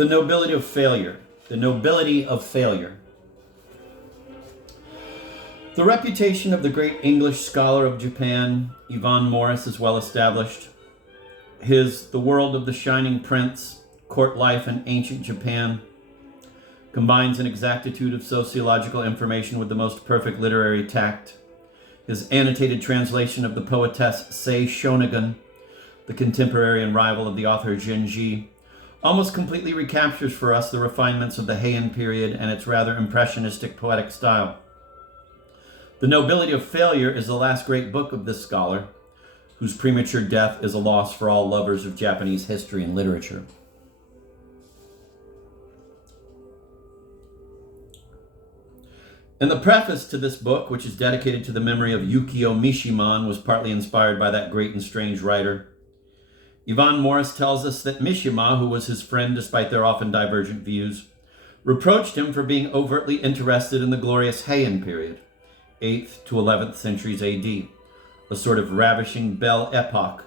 The nobility of failure. The nobility of failure. The reputation of the great English scholar of Japan, Yvonne Morris, is well established. His The World of the Shining Prince, Court Life in Ancient Japan, combines an exactitude of sociological information with the most perfect literary tact. His annotated translation of the poetess Sei Shonagon, the contemporary and rival of the author Genji, almost completely recaptures for us the refinements of the Heian period and its rather impressionistic poetic style. The Nobility of Failure is the last great book of this scholar, whose premature death is a loss for all lovers of Japanese history and literature. And the preface to this book, which is dedicated to the memory of Yukio Mishima and was partly inspired by that great and strange writer, Yvonne Morris tells us that Mishima, who was his friend despite their often divergent views, reproached him for being overtly interested in the glorious Heian period, 8th to 11th centuries AD, a sort of ravishing belle epoque,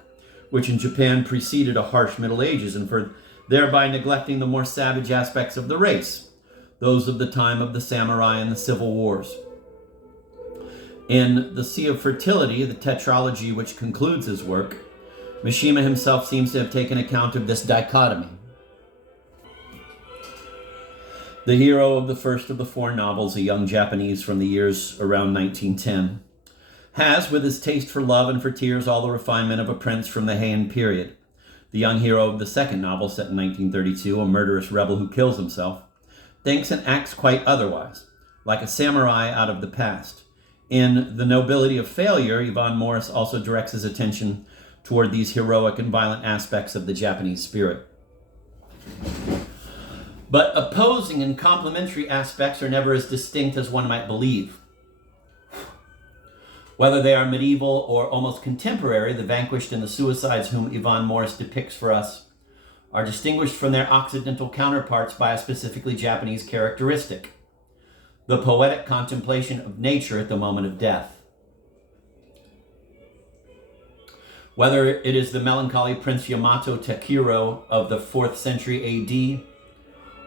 which in Japan preceded a harsh Middle Ages, and for thereby neglecting the more savage aspects of the race, those of the time of the samurai and the civil wars. In The Sea of Fertility, the tetralogy which concludes his work, Mishima himself seems to have taken account of this dichotomy. The hero of the first of the four novels, a young Japanese from the years around 1910, has, with his taste for love and for tears, all the refinement of a prince from the Heian period. The young hero of the second novel, set in 1932, a murderous rebel who kills himself, thinks and acts quite otherwise, like a samurai out of the past. In The Nobility of Failure, Yvonne Morris also directs his attention toward these heroic and violent aspects of the Japanese spirit. But opposing and complementary aspects are never as distinct as one might believe. Whether they are medieval or almost contemporary, the vanquished and the suicides whom Yvonne Morris depicts for us are distinguished from their Occidental counterparts by a specifically Japanese characteristic: the poetic contemplation of nature at the moment of death. Whether it is the melancholy Prince Yamato Takiro of the 4th century AD,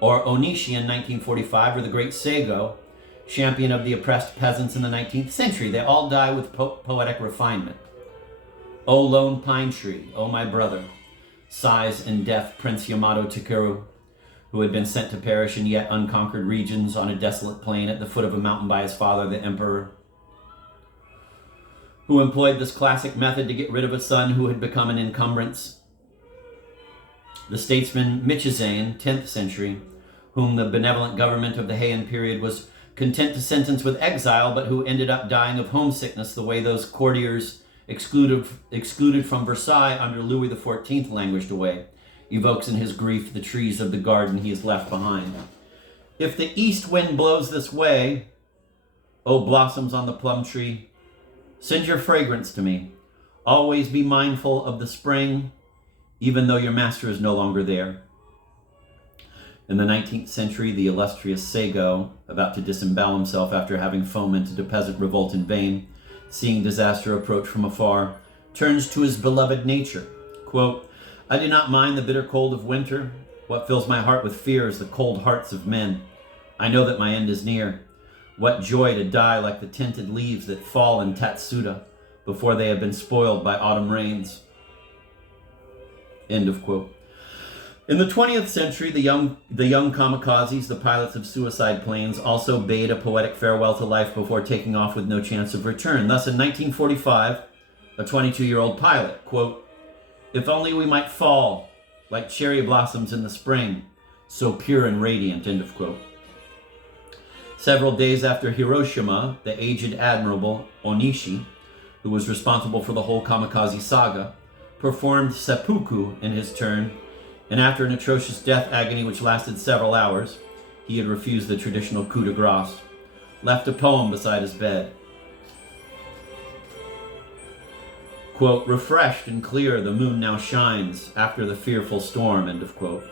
or Onishi in 1945, or the great Seigo, champion of the oppressed peasants in the 19th century, they all die with poetic refinement. O lone pine tree, O my brother, sighs in death Prince Yamato Takiro, who had been sent to perish in yet unconquered regions on a desolate plain at the foot of a mountain by his father, the emperor, who employed this classic method to get rid of a son who had become an encumbrance. The statesman Michizane, 10th century, whom the benevolent government of the Heian period was content to sentence with exile, but who ended up dying of homesickness the way those courtiers excluded from Versailles under Louis XIV languished away, evokes in his grief the trees of the garden he has left behind. If the east wind blows this way, O blossoms on the plum tree, send your fragrance to me. Always be mindful of the spring, even though your master is no longer there. In the 19th century, the illustrious Seigo, about to disembowel himself after having fomented a peasant revolt in vain, seeing disaster approach from afar, turns to his beloved nature. Quote, I do not mind the bitter cold of winter. What fills my heart with fear is the cold hearts of men. I know that my end is near. What joy to die like the tinted leaves that fall in Tatsuda before they have been spoiled by autumn rains. End of quote. In the 20th century, the young kamikazes, the pilots of suicide planes, also bade a poetic farewell to life before taking off with no chance of return. Thus, in 1945, a 22-year-old pilot, quote, if only we might fall like cherry blossoms in the spring, so pure and radiant, end of quote. Several days after Hiroshima, the aged admiral Onishi, who was responsible for the whole kamikaze saga, performed seppuku in his turn, and after an atrocious death agony which lasted several hours, he had refused the traditional coup de grace, left a poem beside his bed. Quote, refreshed and clear the moon now shines after the fearful storm, end of quote.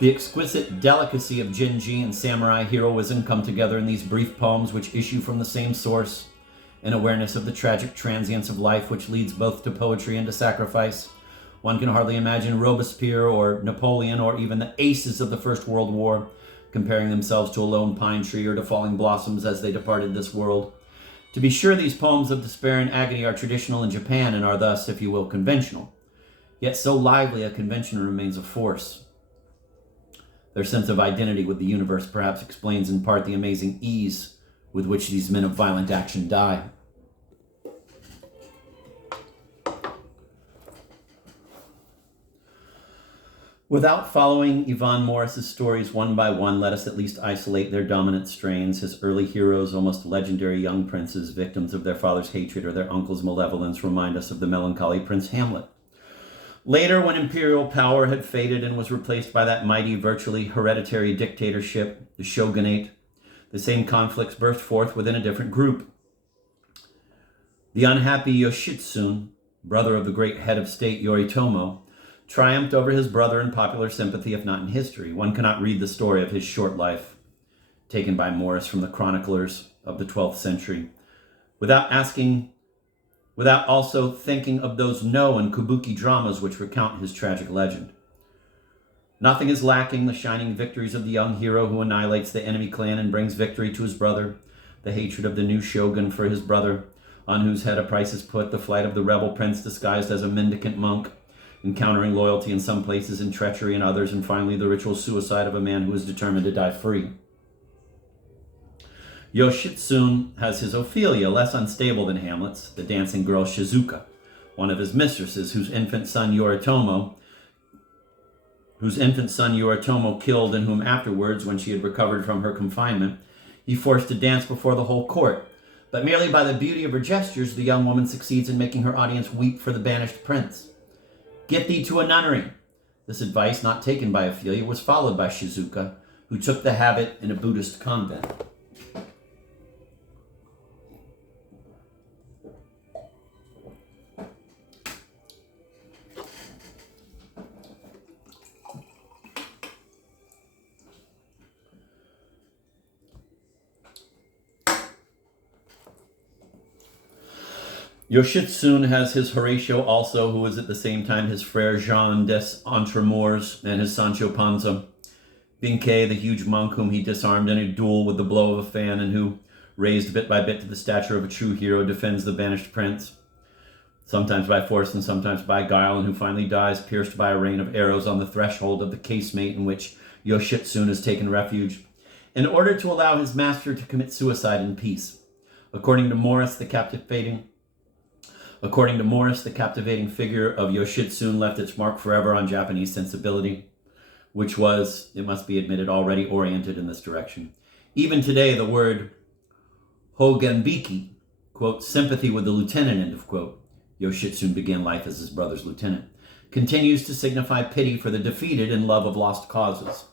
The exquisite delicacy of Genji and samurai heroism come together in these brief poems which issue from the same source an awareness of the tragic transience of life which leads both to poetry and to sacrifice. One can hardly imagine Robespierre or Napoleon or even the aces of the First World War comparing themselves to a lone pine tree or to falling blossoms as they departed this world. To be sure, these poems of despair and agony are traditional in Japan and are thus, if you will, conventional. Yet so lively a convention remains a force. Their sense of identity with the universe perhaps explains in part the amazing ease with which these men of violent action die. Without following Yvonne Morris's stories one by one, let us at least isolate their dominant strains, his early heroes, almost legendary young princes, victims of their father's hatred or their uncle's malevolence, remind us of the melancholy Prince Hamlet. Later, when imperial power had faded and was replaced by that mighty, virtually hereditary dictatorship, the shogunate, the same conflicts burst forth within a different group. The unhappy Yoshitsune, brother of the great head of state Yoritomo, triumphed over his brother in popular sympathy, if not in history. One cannot read the story of his short life, taken by Morris from the chroniclers of the 12th century, without also thinking of those No and Kabuki dramas which recount his tragic legend. Nothing is lacking: the shining victories of the young hero who annihilates the enemy clan and brings victory to his brother, the hatred of the new shogun for his brother, on whose head a price is put, the flight of the rebel prince disguised as a mendicant monk, encountering loyalty in some places and treachery in others, and finally the ritual suicide of a man who is determined to die free. Yoshitsune has his Ophelia, less unstable than Hamlet's, the dancing girl Shizuka, one of his mistresses, whose infant son Yoritomo killed, and whom afterwards, when she had recovered from her confinement, he forced to dance before the whole court. But merely by the beauty of her gestures, the young woman succeeds in making her audience weep for the banished prince. "Get thee to a nunnery." This advice, not taken by Ophelia, was followed by Shizuka, who took the habit in a Buddhist convent. Yoshitsune has his Horatio also, who is at the same time his Frère Jean des Entremours and his Sancho Panza. Binkei, the huge monk whom he disarmed in a duel with the blow of a fan and who, raised bit by bit to the stature of a true hero, defends the banished prince, sometimes by force and sometimes by guile, and who finally dies pierced by a rain of arrows on the threshold of the casemate in which Yoshitsune has taken refuge, in order to allow his master to commit suicide in peace. According to Morris, the captivating figure of Yoshitsune left its mark forever on Japanese sensibility, which was, it must be admitted, already oriented in this direction. Even today, the word Hogenbiki, quote, sympathy with the lieutenant, end of quote, Yoshitsune began life as his brother's lieutenant, continues to signify pity for the defeated and love of lost causes.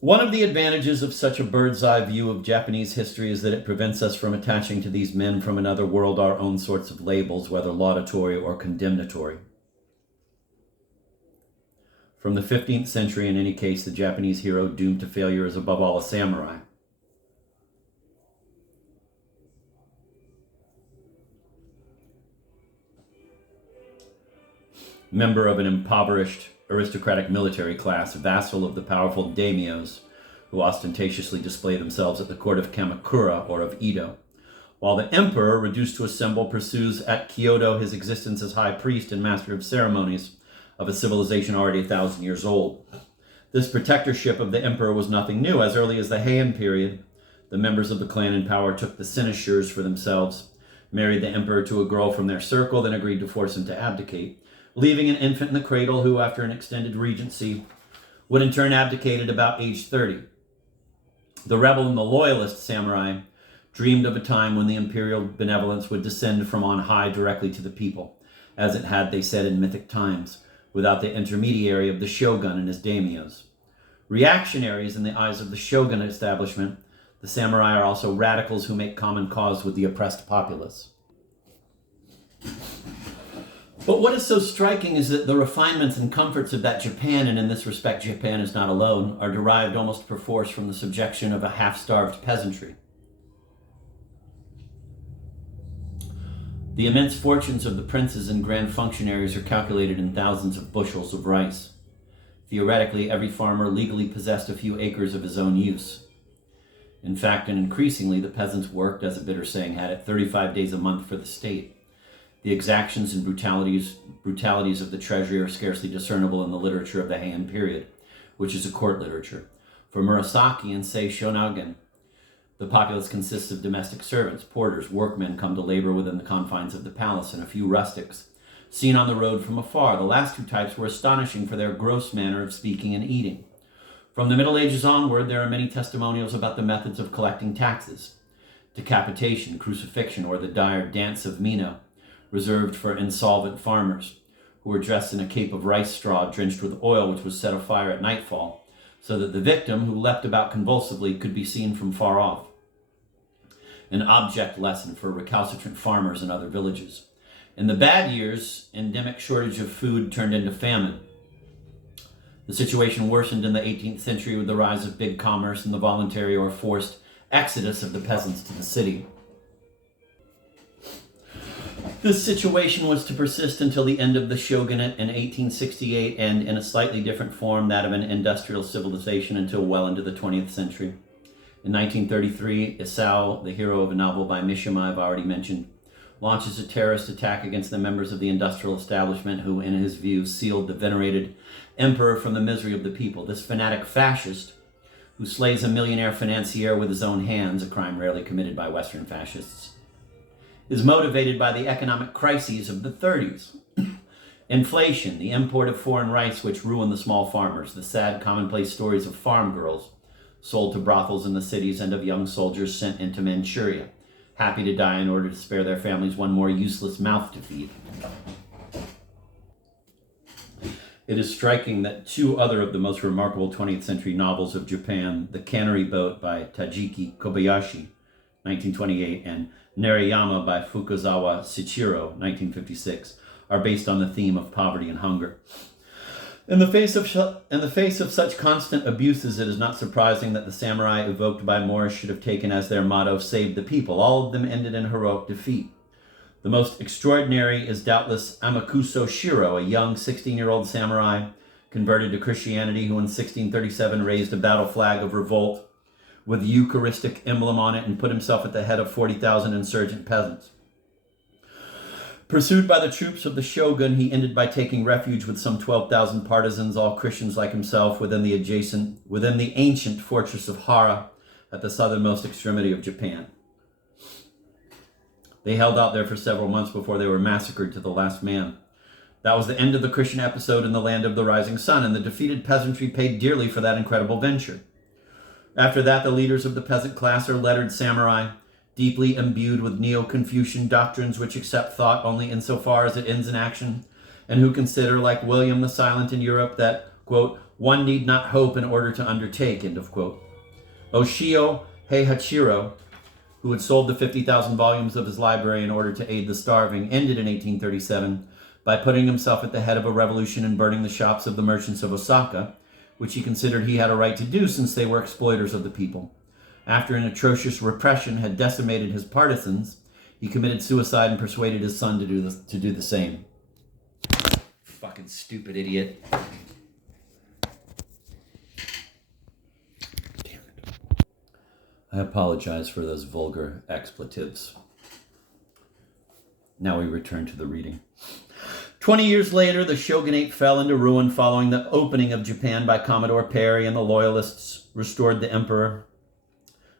One of the advantages of such a bird's-eye view of Japanese history is that it prevents us from attaching to these men from another world our own sorts of labels, whether laudatory or condemnatory. From the 15th century, in any case, the Japanese hero doomed to failure is above all a samurai. Member of an impoverished aristocratic military class, vassal of the powerful daimyos, who ostentatiously display themselves at the court of Kamakura or of Edo, while the emperor, reduced to a symbol, pursues at Kyoto his existence as high priest and master of ceremonies of a civilization already 1,000 years old. This protectorship of the emperor was nothing new. As early as the Heian period, the members of the clan in power took the sinecures for themselves, married the emperor to a girl from their circle, then agreed to force him to abdicate, leaving an infant in the cradle who, after an extended regency, would in turn abdicate at about age 30. The rebel and the loyalist samurai dreamed of a time when the imperial benevolence would descend from on high directly to the people, as it had, they said, in mythic times, without the intermediary of the shogun and his daimyos. Reactionaries in the eyes of the shogun establishment, the samurai are also radicals who make common cause with the oppressed populace. But what is so striking is that the refinements and comforts of that Japan, and in this respect Japan is not alone, are derived almost perforce from the subjection of a half-starved peasantry. The immense fortunes of the princes and grand functionaries are calculated in thousands of bushels of rice. Theoretically, every farmer legally possessed a few acres of his own use. In fact, and increasingly, the peasants worked, as a bitter saying had it, 35 days a month for the state. The exactions and brutalities of the treasury are scarcely discernible in the literature of the Heian period, which is a court literature. For Murasaki and Sei Shonagon, the populace consists of domestic servants, porters, workmen come to labor within the confines of the palace, and a few rustics, seen on the road from afar. The last two types were astonishing for their gross manner of speaking and eating. From the Middle Ages onward, there are many testimonials about the methods of collecting taxes. Decapitation, crucifixion, or the dire dance of Mino, reserved for insolvent farmers, who were dressed in a cape of rice straw drenched with oil, which was set afire at nightfall, so that the victim, who leapt about convulsively, could be seen from far off. An object lesson for recalcitrant farmers in other villages. In the bad years, endemic shortage of food turned into famine. The situation worsened in the 18th century with the rise of big commerce and the voluntary or forced exodus of the peasants to the city. This situation was to persist until the end of the shogunate in 1868, and in a slightly different form, that of an industrial civilization, until well into the 20th century. In 1933, Isao, the hero of a novel by Mishima I've already mentioned, launches a terrorist attack against the members of the industrial establishment who, in his view, sealed the venerated emperor from the misery of the people. This fanatic fascist, who slays a millionaire financier with his own hands, a crime rarely committed by Western fascists, is motivated by the economic crises of the 30s. Inflation, the import of foreign rice which ruined the small farmers, the sad commonplace stories of farm girls sold to brothels in the cities, and of young soldiers sent into Manchuria, happy to die in order to spare their families one more useless mouth to feed. It is striking that two other of the most remarkable 20th century novels of Japan, The Cannery Boat by Tajiki Kobayashi, 1928, and Narayama by Fukuzawa Shichiro, 1956, are based on the theme of poverty and hunger. In the face of such constant abuses, it is not surprising that the samurai evoked by Morris should have taken as their motto, "Save the people." All of them ended in heroic defeat. The most extraordinary is doubtless Amakuso Shiro, a young 16-year-old samurai converted to Christianity who in 1637 raised a battle flag of revolt with the Eucharistic emblem on it and put himself at the head of 40,000 insurgent peasants. Pursued by the troops of the shogun, he ended by taking refuge with some 12,000 partisans, all Christians like himself, within the ancient fortress of Hara at the southernmost extremity of Japan. They held out there for several months before they were massacred to the last man. That was the end of the Christian episode in the land of the rising sun, and the defeated peasantry paid dearly for that incredible venture. After that, the leaders of the peasant class are lettered samurai, deeply imbued with Neo-Confucian doctrines which accept thought only insofar as it ends in action, and who consider, like William the Silent in Europe, that, quote, one need not hope in order to undertake, end of quote. Oshio Heihachiro, who had sold the 50,000 volumes of his library in order to aid the starving, ended in 1837 by putting himself at the head of a revolution and burning the shops of the merchants of Osaka, which he considered he had a right to do since they were exploiters of the people. After an atrocious repression had decimated his partisans, he committed suicide and persuaded his son to do the same. Fucking stupid idiot. Damn it. I apologize for those vulgar expletives. Now we return to the reading. 20 years later, the shogunate fell into ruin following the opening of Japan by Commodore Perry, and the loyalists restored the emperor,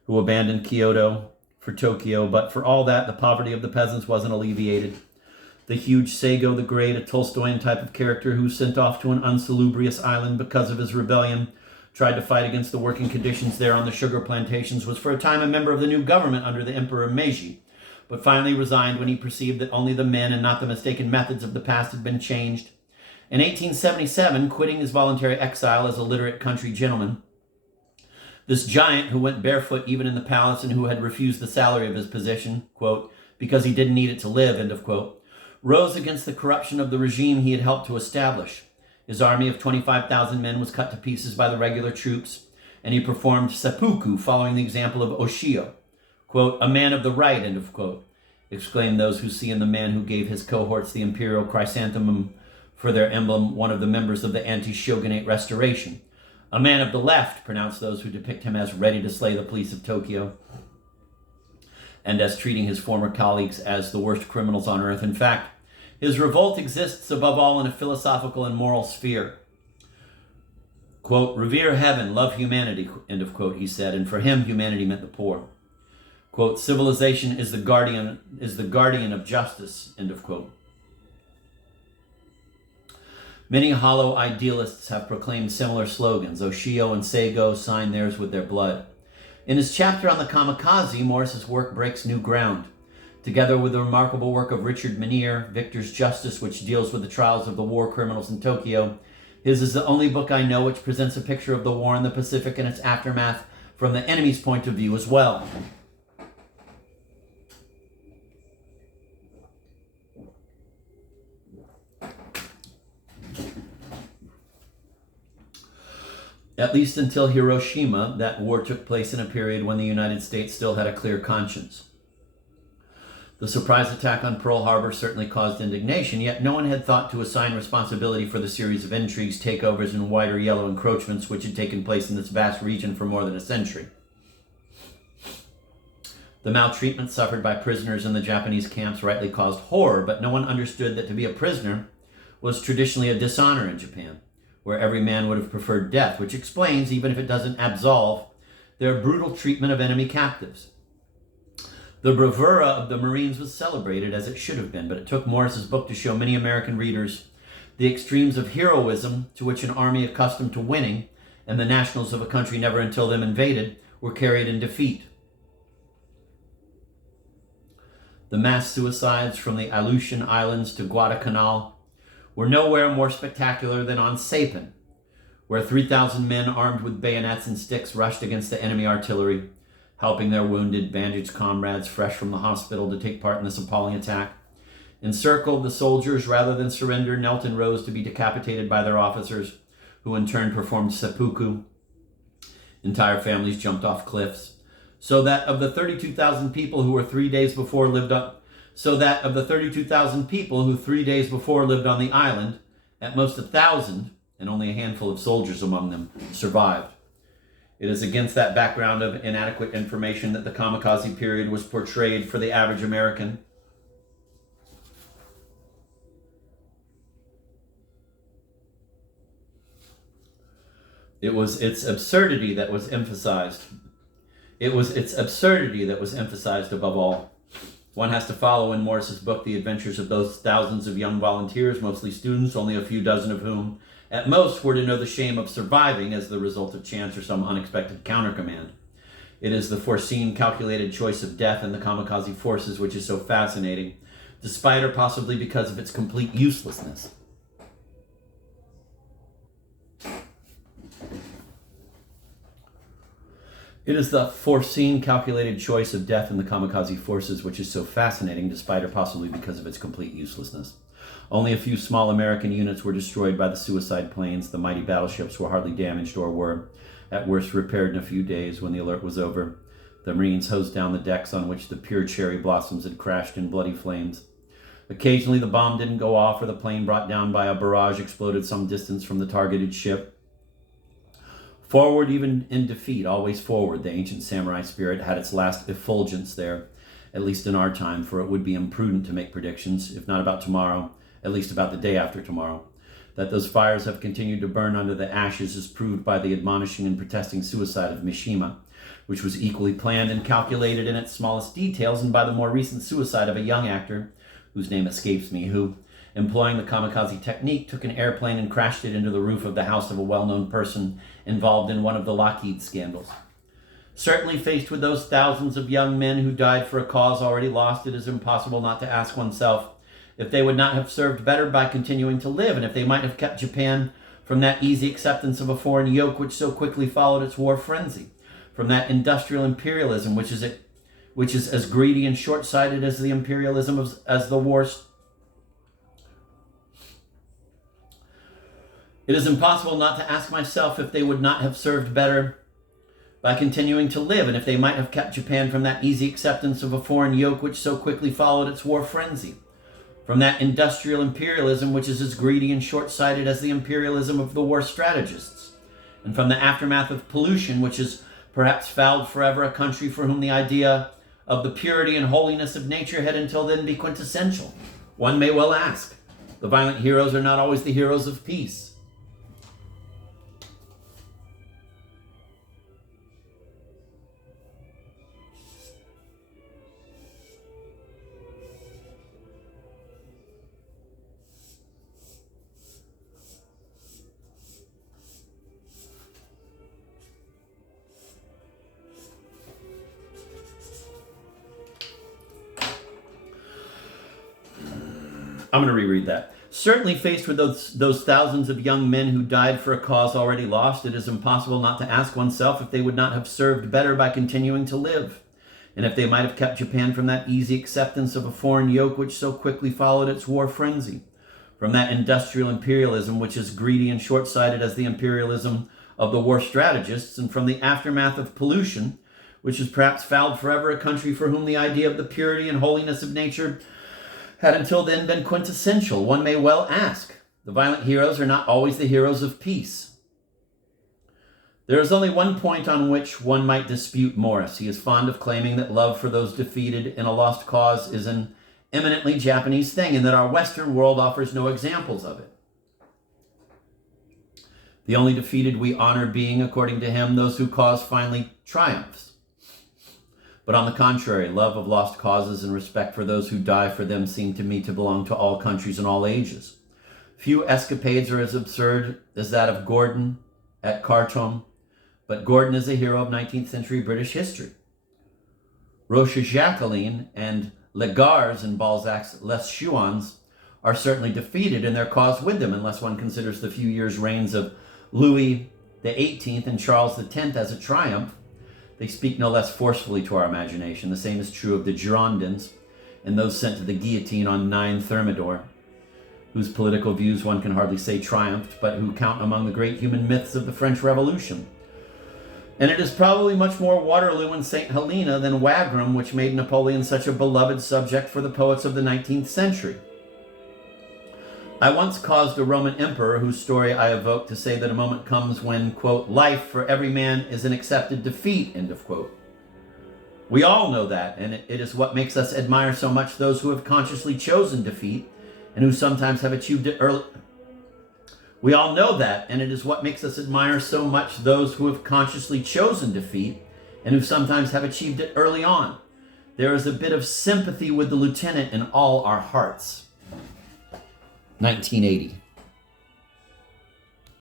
who abandoned Kyoto for Tokyo. But for all that, the poverty of the peasants wasn't alleviated. The huge Seigo the Great, a Tolstoyan type of character who sent off to an unsalubrious island because of his rebellion, tried to fight against the working conditions there on the sugar plantations, was for a time a member of the new government under the Emperor Meiji, but finally resigned when he perceived that only the men and not the mistaken methods of the past had been changed. In 1877, quitting his voluntary exile as a literate country gentleman, this giant, who went barefoot even in the palace and who had refused the salary of his position, quote, because he didn't need it to live, end of quote, rose against the corruption of the regime he had helped to establish. His army of 25,000 men was cut to pieces by the regular troops, and he performed seppuku following the example of Oshio. Quote, "A man of the right," end of quote, exclaimed those who see in the man who gave his cohorts the imperial chrysanthemum for their emblem one of the members of the anti-shogunate restoration. "A man of the left," pronounced those who depict him as ready to slay the police of Tokyo, and as treating his former colleagues as the worst criminals on earth. In fact, his revolt exists above all in a philosophical and moral sphere. Quote, "Revere heaven, love humanity," end of quote, he said, and for him, humanity meant the poor. Quote, "Civilization is the guardian of justice," end of quote. Many hollow idealists have proclaimed similar slogans. Oshio and Seigo signed theirs with their blood. In his chapter on the kamikaze, Morris's work breaks new ground. Together with the remarkable work of Richard Minier, Victor's Justice, which deals with the trials of the war criminals in Tokyo, his is the only book I know which presents a picture of the war in the Pacific and its aftermath from the enemy's point of view as well. At least until Hiroshima, that war took place in a period when the United States still had a clear conscience. The surprise attack on Pearl Harbor certainly caused indignation, yet no one had thought to assign responsibility for the series of intrigues, takeovers, and white or yellow encroachments which had taken place in this vast region for more than a century. The maltreatment suffered by prisoners in the Japanese camps rightly caused horror, but no one understood that to be a prisoner was traditionally a dishonor in Japan, where every man would have preferred death, which explains, even if it doesn't absolve, their brutal treatment of enemy captives. The bravura of the Marines was celebrated, as it should have been, but it took Morris's book to show many American readers the extremes of heroism to which an army accustomed to winning, and the nationals of a country never until then invaded, were carried in defeat. The mass suicides from the Aleutian Islands to Guadalcanal were nowhere more spectacular than on Saipan, where 3,000 men armed with bayonets and sticks rushed against the enemy artillery, helping their wounded, bandaged comrades fresh from the hospital to take part in this appalling attack. Encircled, the soldiers, rather than surrender, knelt and rose to be decapitated by their officers, who in turn performed seppuku. Entire families jumped off cliffs. So that of the 32,000 people who 3 days before lived on the island, at most 1,000, and only a handful of soldiers among them, survived. It is against that background of inadequate information that the kamikaze period was portrayed for the average American. It was its absurdity that was emphasized. Above all. One has to follow in Morris's book the adventures of those thousands of young volunteers, mostly students, only a few dozen of whom, at most, were to know the shame of surviving as the result of chance or some unexpected countercommand. It is the foreseen, calculated choice of death in the kamikaze forces which is so fascinating, despite or possibly because of its complete uselessness. It is the foreseen, calculated choice of death in the kamikaze forces which is so fascinating, despite or possibly because of its complete uselessness. Only a few small American units were destroyed by the suicide planes. The mighty battleships were hardly damaged or were, at worst, repaired in a few days. When the alert was over, the Marines hosed down the decks on which the pure cherry blossoms had crashed in bloody flames. Occasionally the bomb didn't go off, or the plane brought down by a barrage exploded some distance from the targeted ship. Forward, even in defeat, always forward. The ancient samurai spirit had its last effulgence there, at least in our time, for it would be imprudent to make predictions, if not about tomorrow, at least about the day after tomorrow. That those fires have continued to burn under the ashes is proved by the admonishing and protesting suicide of Mishima, which was equally planned and calculated in its smallest details, and by the more recent suicide of a young actor, whose name escapes me, who, employing the kamikaze technique, took an airplane and crashed it into the roof of the house of a well-known person involved in one of the Lockheed scandals. Certainly, faced with those thousands of young men who died for a cause already lost, it is impossible not to ask oneself if they would not have served better by continuing to live, and if they might have kept Japan from that easy acceptance of a foreign yoke which so quickly followed its war frenzy, from that industrial imperialism which is as greedy and short-sighted as the imperialism as the war It is impossible not to ask myself if they would not have served better by continuing to live, and if they might have kept Japan from that easy acceptance of a foreign yoke which so quickly followed its war frenzy, from that industrial imperialism which is as greedy and short-sighted as the imperialism of the war strategists, and from the aftermath of pollution which has perhaps fouled forever a country for whom the idea of the purity and holiness of nature had until then been quintessential. One may well ask, the violent heroes are not always the heroes of peace. I'm going to reread that. Certainly faced with those thousands of young men who died for a cause already lost, it is impossible not to ask oneself if they would not have served better by continuing to live, and if they might have kept Japan from that easy acceptance of a foreign yoke which so quickly followed its war frenzy, from that industrial imperialism which is greedy and short-sighted as the imperialism of the war strategists, and from the aftermath of pollution, which has perhaps fouled forever a country for whom the idea of the purity and holiness of nature had until then been quintessential. One may well ask, the violent heroes are not always the heroes of peace. There is only one point on which one might dispute Morris. He is fond of claiming that love for those defeated in a lost cause is an eminently Japanese thing, and that our Western world offers no examples of it. The only defeated we honor being, according to him, those whose cause finally triumphs. But on the contrary, love of lost causes and respect for those who die for them seem to me to belong to all countries and all ages. Few escapades are as absurd as that of Gordon at Khartoum, but Gordon is a hero of 19th century British history. Roche Jacqueline and Legars in Balzac's Les Chouans are certainly defeated and their cause with them, unless one considers the few years' reigns of Louis XVIII and Charles X as a triumph. They speak no less forcefully to our imagination. The same is true of the Girondins and those sent to the guillotine on 9 Thermidor, whose political views one can hardly say triumphed, but who count among the great human myths of the French Revolution. And it is probably much more Waterloo and St. Helena than Wagram which made Napoleon such a beloved subject for the poets of the 19th century. I once caused a Roman emperor, whose story I evoke, to say that a moment comes when, quote, life for every man is an accepted defeat, end of quote. We all know that, and it is what makes us admire so much those who have consciously chosen defeat and who sometimes have achieved it early. We all know that, and it is what makes us admire so much those who have consciously chosen defeat and who sometimes have achieved it early on. There is a bit of sympathy with the lieutenant in all our hearts. 1980.